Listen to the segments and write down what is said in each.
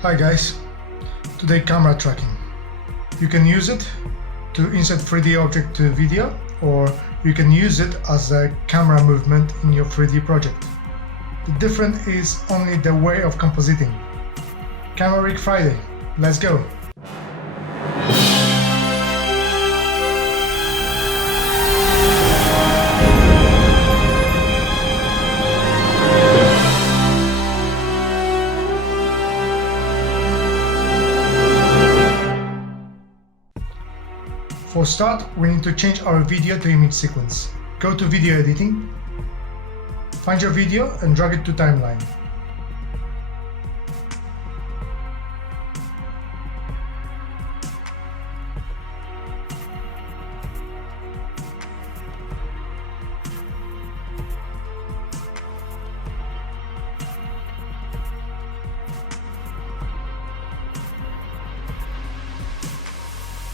Hi guys, today camera tracking. You can use it to insert 3D object to video, or you can use it as a camera movement in your 3D project. The difference is only the way of compositing. Camera Rig Friday, let's go! For start, we need to change our video to image sequence. Go to video editing, find your video and drag it to timeline.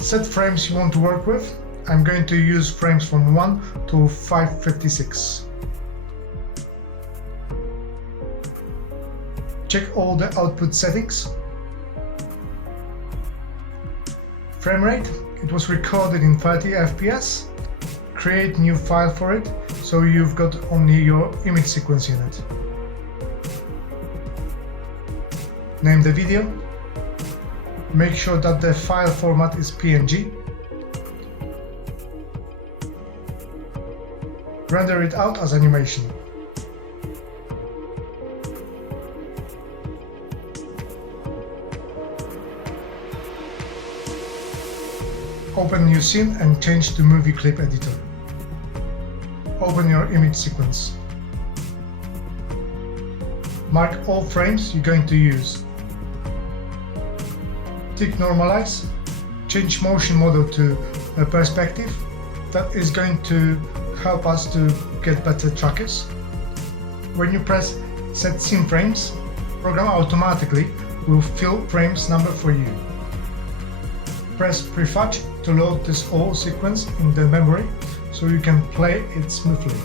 Set frames you want to work with. I'm going to use frames from 1 to 556. Check all the output settings. Frame rate, it was recorded in 30 FPS. Create new file for it, so you've got only your image sequence unit. Name the video. Make sure that the file format is PNG. Render it out as animation. Open new scene and change to movie clip editor. Open your image sequence. Mark all frames you're going to use. Tick normalize, change motion model to a perspective. That is going to help us to get better trackers. When you press set scene frames, program automatically will fill frames number for you. Press prefetch to load this whole sequence in the memory so you can play it smoothly.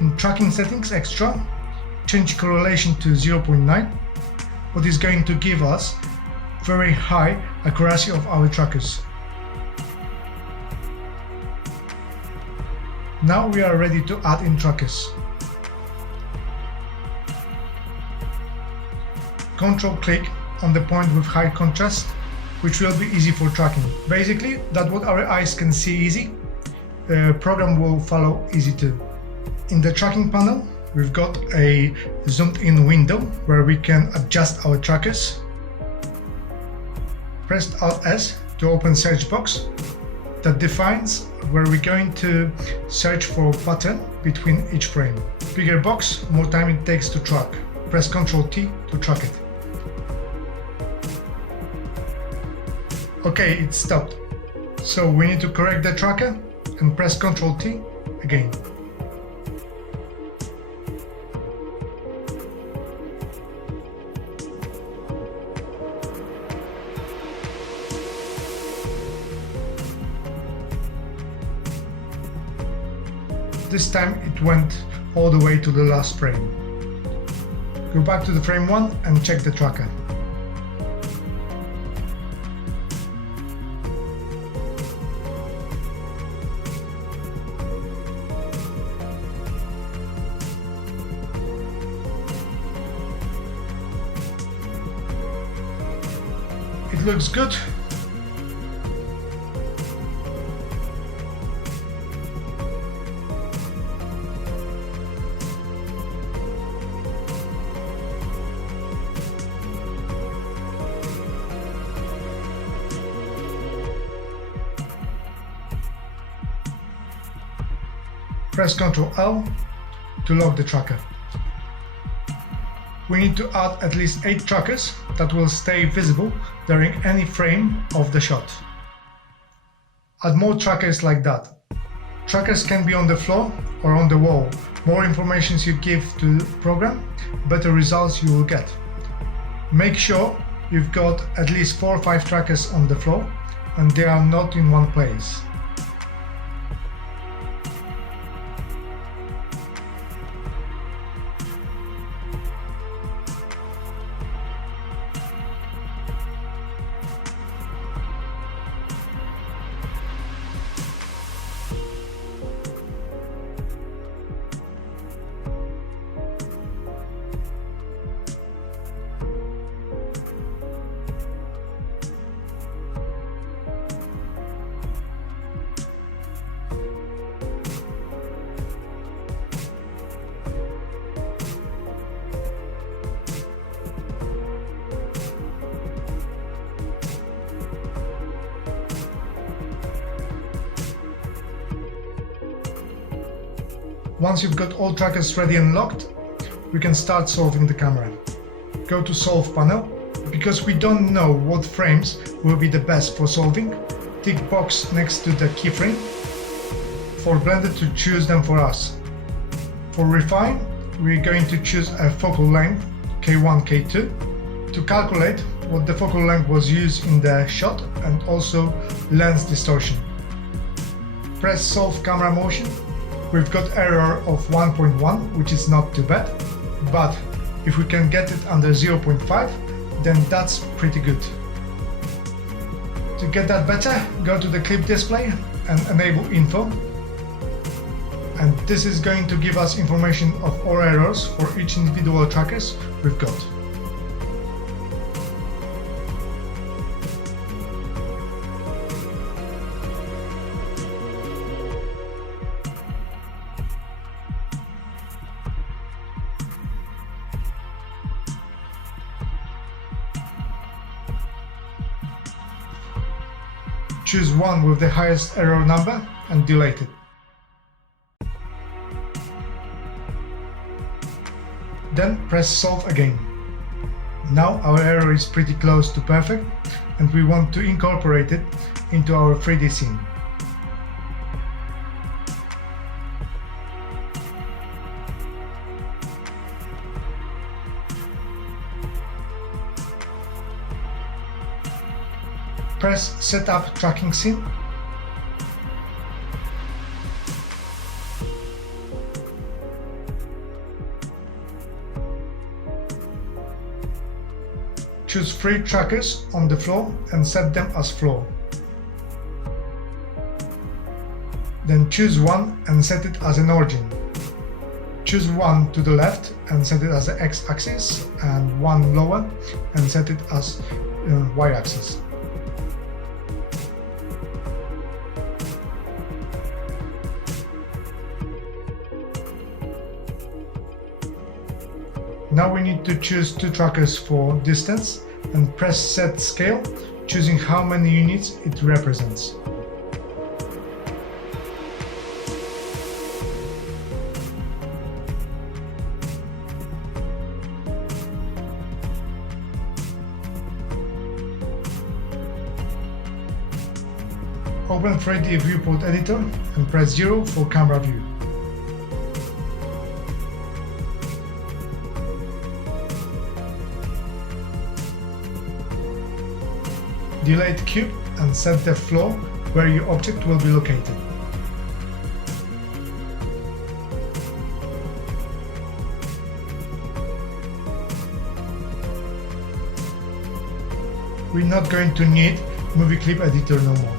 In tracking settings extra, change correlation to 0.9, what is going to give us very high accuracy of our trackers. Now we are ready to add in trackers. Control click on the point with high contrast, which will be easy for tracking. Basically, that's what our eyes can see easy. The program will follow easy too. In the tracking panel, we've got a zoomed in window where we can adjust our trackers. Press Alt S to open search box that defines where we're going to search for pattern between each frame. Bigger box, more time it takes to track. Press Ctrl T to track it. Okay, it stopped. So we need to correct the tracker and press Ctrl T again. This time it went all the way to the last frame. Go back to the frame 1 and check the tracker. It looks good. Press Ctrl L to lock the tracker. we need to add at least 8 trackers that will stay visible during any frame of the shot. Add more trackers like that. Trackers can be on the floor or on the wall. More information you give to the program, better results you will get. Make sure you've got at least 4 or 5 trackers on the floor and they are not in one place. Once you've got all trackers ready and locked, we can start solving the camera. Go to Solve panel. Because we don't know what frames will be the best for solving, tick box next to the keyframe for Blender to choose them for us. For Refine, we're going to choose a focal length K1, K2 to calculate what the focal length was used in the shot and also lens distortion. Press Solve Camera Motion. We've got error of 1.1, which is not too bad, but if we can get it under 0.5, then that's pretty good. To get that better, go to the clip display and enable info. And this is going to give us information of all errors for each individual trackers we've got. Choose one with the highest error number and delete it. Then press Solve again. Now our error is pretty close to perfect and we want to incorporate it into our 3D scene. Press Set up Tracking Scene. Choose 3 trackers on the floor and set them as floor. Then choose one and set it as an origin. Choose one to the left and set it as the x-axis and one lower and set it as y-axis. Now we need to choose 2 trackers for distance and press Set Scale, choosing how many units it represents. Open 3D Viewport Editor and press 0 for camera view. Delete cube and set the floor where your object will be located. We're not going to need Movie Clip Editor no more.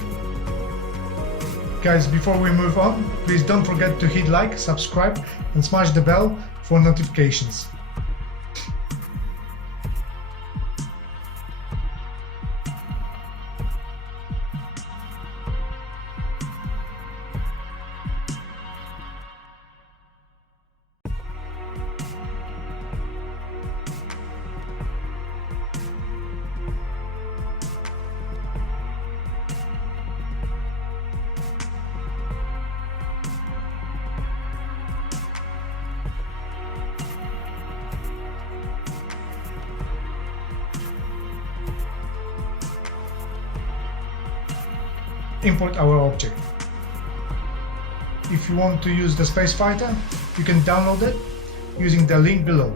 Guys, before we move on, please don't forget to hit like, subscribe and smash the bell for notifications. import our object. If you want to use the space fighter, you can download it using the link below.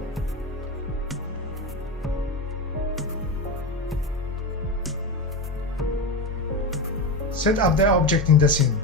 Set up the object in the scene.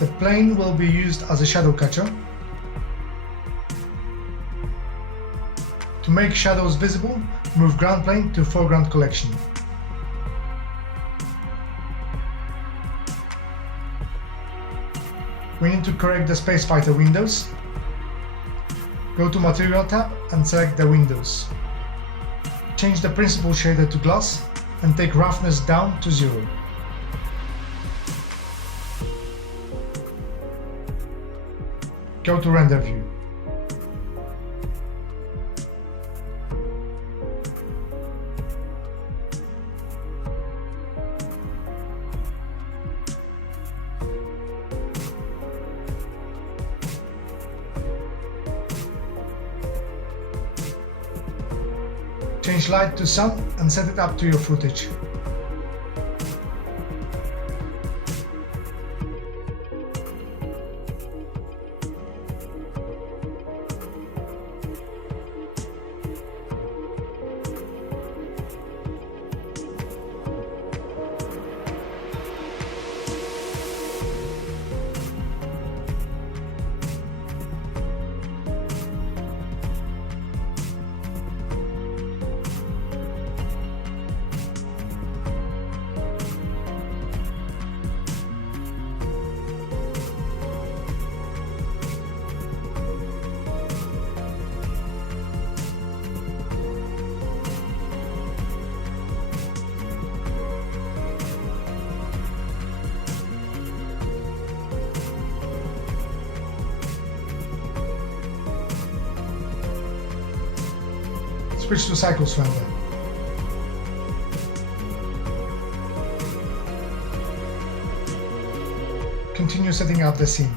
The plane will be used as a shadow catcher. To make shadows visible, move ground plane to foreground collection. We need to correct the space fighter windows. Go to Material tab and select the windows. Change the principal shader to glass and take roughness down to 0. Go to Render View. Change light to sun and set it up to your footage. Switch to Cycles render. Continue setting up the scene.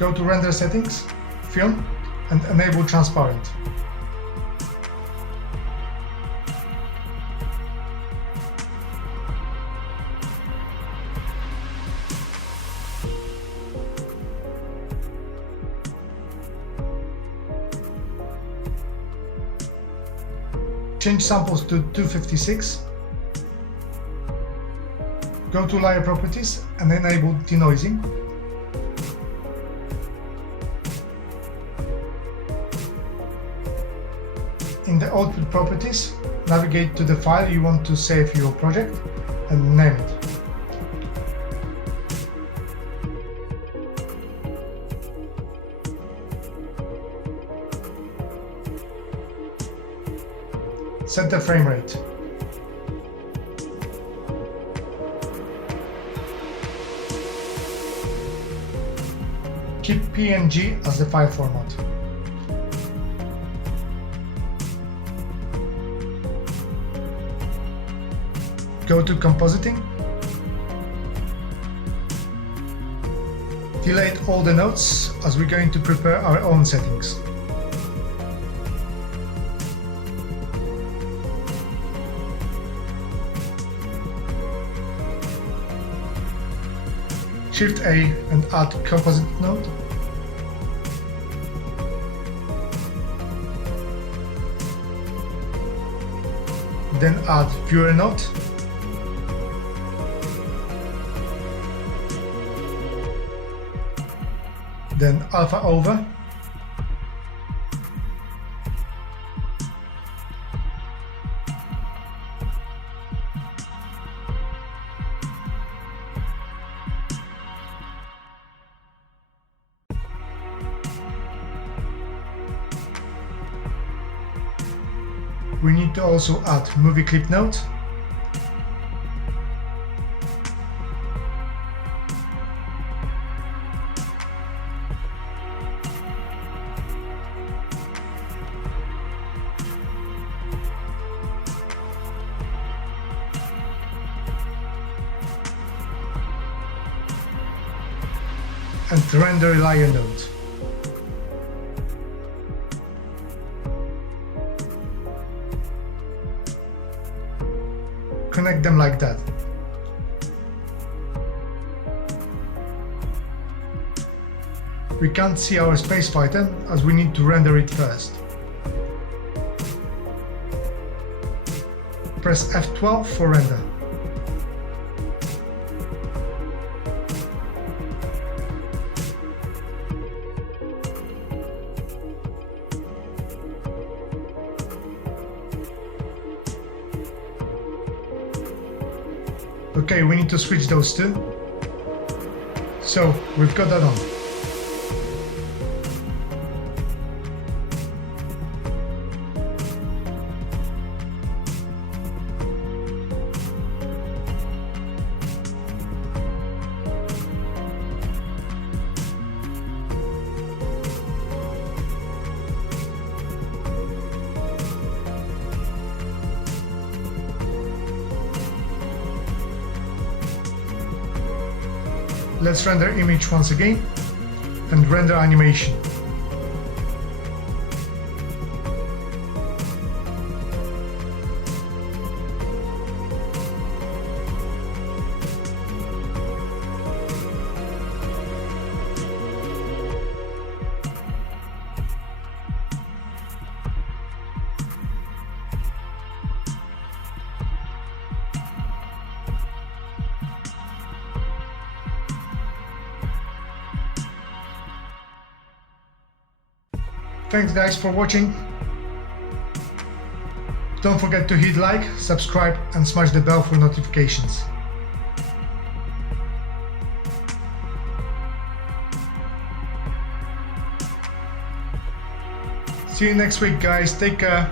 Go to Render Settings, Film, and enable Transparent. Change samples to 256. Go to Layer Properties and enable denoising. the output properties, navigate to the file you want to save your project and name it. Set the frame rate. Keep PNG as the file format. Go to compositing. Delete all the notes as we're going to prepare our own settings. Shift A and add composite node. Then add viewer node. Then alpha over. We need to also add movie clip node. And render layer node. Connect them like that. We can't see our space fighter as we need to render it first. Press F12 for render. Okay, we need to switch those two. So we've got that on. Let's render image once again and render animation. Thanks guys for watching. Don't forget to hit like, subscribe and smash the bell for notifications. See you next week guys, take care.